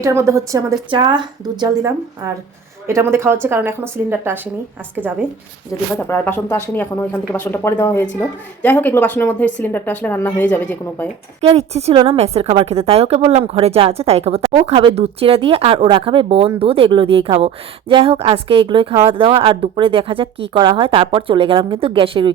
এটার মধ্যে হচ্ছে আমাদের চা, দুধ জাল দিলাম। আর এটার মধ্যে খাওয়া হচ্ছে, কারণ এখনও সিলিন্ডারটা আসেনি, আজকে যাবে যদি হয়। তারপর আর বাসন তো আসেনি এখনও, এখান থেকে বাসনটা পরে দেওয়া হয়েছিল। যাই হোক, এগুলো বাসনের মধ্যে সিলিন্ডারটা আসলে রান্না হয়ে যাবে যে কোনো উপায়ে। আর ইচ্ছে ছিল না মেসের খাবার খেতে, তাই ওকে বললাম ঘরে যা আছে তাই খাবো। ও খাবে দুধ চিরা দিয়ে, আর ওরা খাবে বোন দুধ, এগুলো দিয়েই খাবো। যাই হোক, আজকে এগুলোই খাওয়া দাওয়া, আর দুপুরে দেখা যাক কি করা হয়। তারপর চলে গেলাম কিন্তু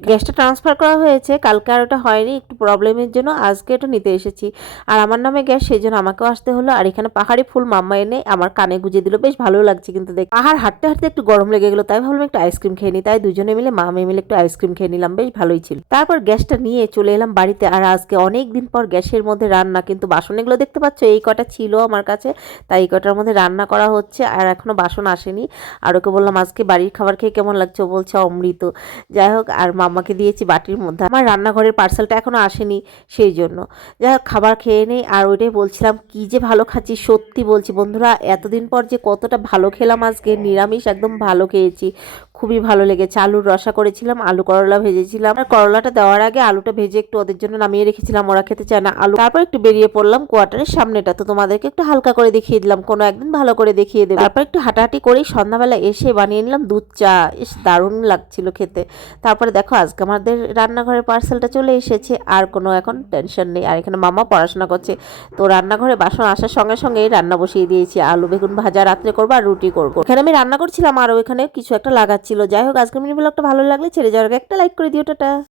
গ্যাসটা ট্রান্সফার করা হয়েছে, কালকে আর ওটা হয়নি, একটু প্রবলেমের জন্য আজকে এটা নিতে এসেছি। আর আমার নামে গ্যাস, সেই জন্য আমাকেও আসতে হলো। আর এখানে পাহাড়ি ফুল মাম্মা এনে আমার কানে গুজে দিল, বেশ ভালো লাগছে কিন্তু দেখ। পাহাড় হাঁটতে হাঁটতে একটু গরম লেগে গেলো, তাই ভাবলাম একটু আইসক্রিম খেয়ে নিই। তাই দুজনে মিলে মা মেয়ে মিলে একটু আইসক্রিম খেয়ে নিলাম, বেশ ভালোই ছিল। তারপর গ্যাসটা নিয়ে চলে এলাম বাড়িতে। আর আজকে অনেক দিন পর গ্যাসের মধ্যে রান্না, কিন্তু বাসন এগুলো দেখতে পাচ্ছ এই কটা ছিল আমার কাছে, তাই এই কটার মধ্যে রান্না করা হচ্ছে। আর এখনো বাসন আসেনি। আর ওকে বললাম আজকে বাড়ির খাবার খেয়ে কেমন লাগছে, ও বলছে অমৃত। যাই হোক, আর মাম্মাকে দিয়েছি বাটির মধ্যে, আমার রান্নাঘরের পার্সেলটা এখনো আসেনি, সেই জন্য। যাই হোক, খাবার খেয়ে নেই। আর ওইটাই বলছিলাম কি যে ভালো খাচ্ছি, সত্যি বলছি বন্ধুরা, এতদিন পর যে কতটা ভালো খেলাম আজকে, নিরামিষ একদম ভালো খেয়েছি, খুবই ভালো লেগেছে। আলুর রসা করেছিলাম, আলু করলা ভেজেছিলাম। আর করলাটা দেওয়ার আগে আলুটা ভেজে একটু ওদের জন্য নামিয়ে রেখেছিলাম, ওরা খেতে চায় না আলু। তারপর একটু বেরিয়ে পড়লাম কোয়ার্টারের সামনেটা, তো তোমাদেরকে একটু হালকা করে দেখিয়ে দিলাম, কোনো একদিন ভালো করে দেখিয়ে দেবো। তারপর একটু হাঁটাহাঁটি করেই সন্ধ্যাবেলা এসে বানিয়ে নিলাম দুধ চা, এস দারুণ লাগছিল খেতে। তারপরে দেখো আজকে আমাদের রান্নাঘরের পার্সেলটা চলে এসেছে, আর কোনো এখন টেনশন নেই। আর এখানে মামা পড়াশোনা করছে, তো রান্নাঘরে বাসন আসার সঙ্গে সঙ্গেই রান্না বসিয়ে দিয়েছি, আলু বেগুন ভাজা রাত্রে করবো আর রুটি করবো। এখানে আমি রান্না করছিলাম আর ওইখানে কিছু একটা লাগাচ্ছিল। যাই হোক, আজকের মিনি ব্লগটা ভালো লাগলে ছেড়ে যাওয়ার আগে একটা লাইক করে দিও, টাটা।